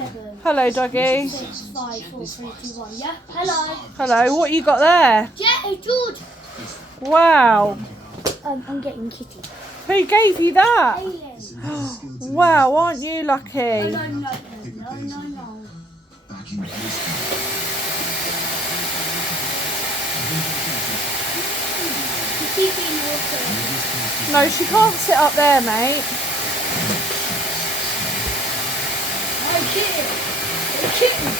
7. Hello, Dougie. 6, 5, 4, 3, 2, 1. Yeah. Hello. Hello. What you got there? Yeah, George. Wow. I'm getting Kitty. Who gave you that? Hailey. Wow, aren't you lucky? No. No, she can't sit up there, mate. Oh, kitten. Kitten.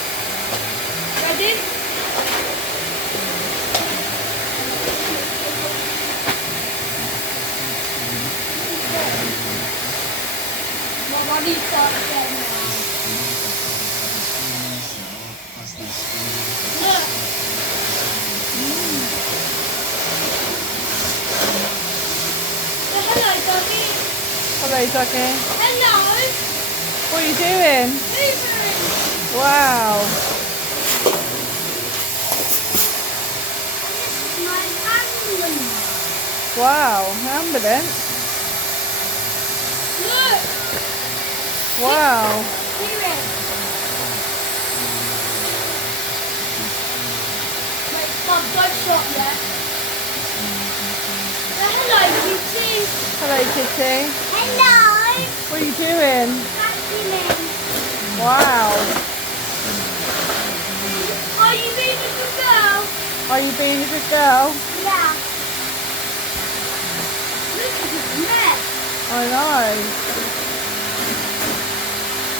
Ready? Mom, I need to start again now. Look. Hello, Dougie. Hello, Dougie. Hello. What are you doing? Hoovering. Wow. This is my ambulance. Wow. Ambulance. Look. Wow. Hear it. Wait, Mum, don't stop yet. Hello, Kitty. Hello, Kitty. Hello. What are you doing? Vacuuming. Wow. Are you being a good girl? Are you being a good girl? Yeah. Look at this mess. I know.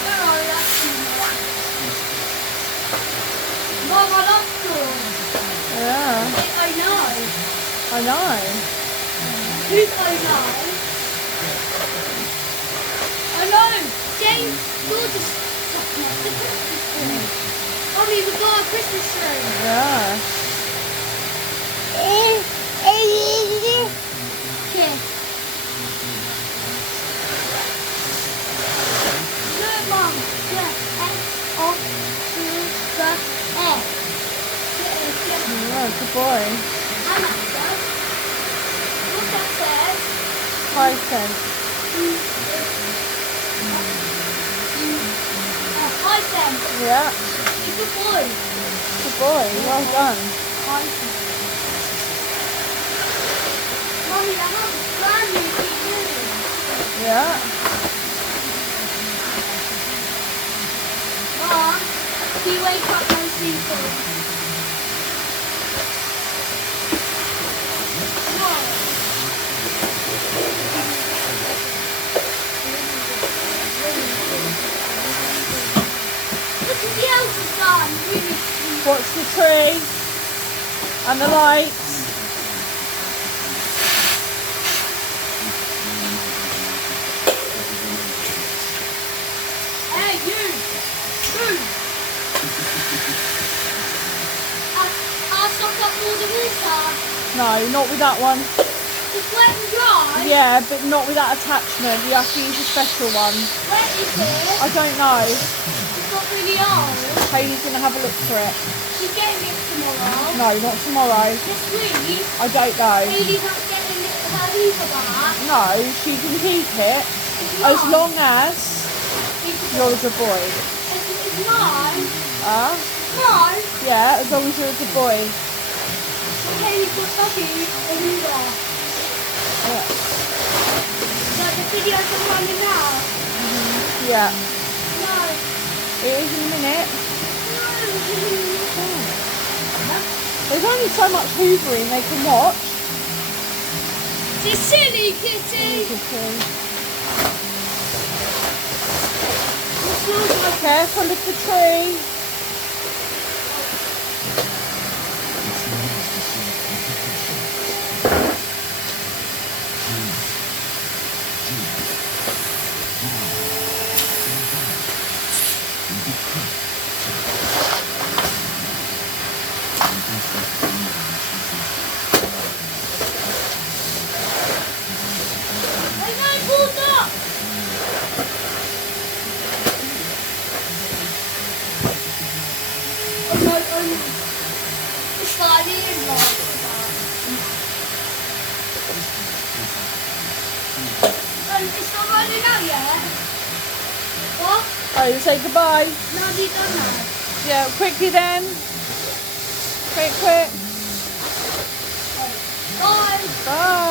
Oh, that's nice. Mum, I love you. Yeah. I know. I know. Who's I know? I know. James, George's stuffing up the Christmas tree. Mommy, we got a Christmas tree. Yeah. Okay. Look, Mum. Yeah. S off to the F. Oh, good boy. And that does. What's that said? 5 cents. 5 cents. Yeah. You're a good boy. Good boy. Well done. 5 cents. Mommy, I have a brand new TV. Yeah. Mom, do you wake up those people? Look at the Elsa sun, really sweet. Watch the tree and the lights. Hey, you! Move! I'll suck up all the water. No, not with that one. It's wet and dry. Yeah, but not with that attachment. You have to use a special one. Where is it? I don't know. It's not really old. Hayley's going to have a look for it. She's getting it tomorrow. No, not tomorrow. This week, I don't know. Hailey's not getting it her hoover back. No, she can keep it as long as you're a good boy. It's mine. Mine. Yeah, as long as you're a good boy. Hailey's got Dougie a hoover. Yeah. So the videos are running now. Yeah. No. It is in a minute. No. There's only so much hoovering they can watch. She's silly, Kitty. Careful of the tree. It's not running out yet. What? Alright, say goodbye. No, have you done that? Yeah, quickly then. Quick. Bye. Bye.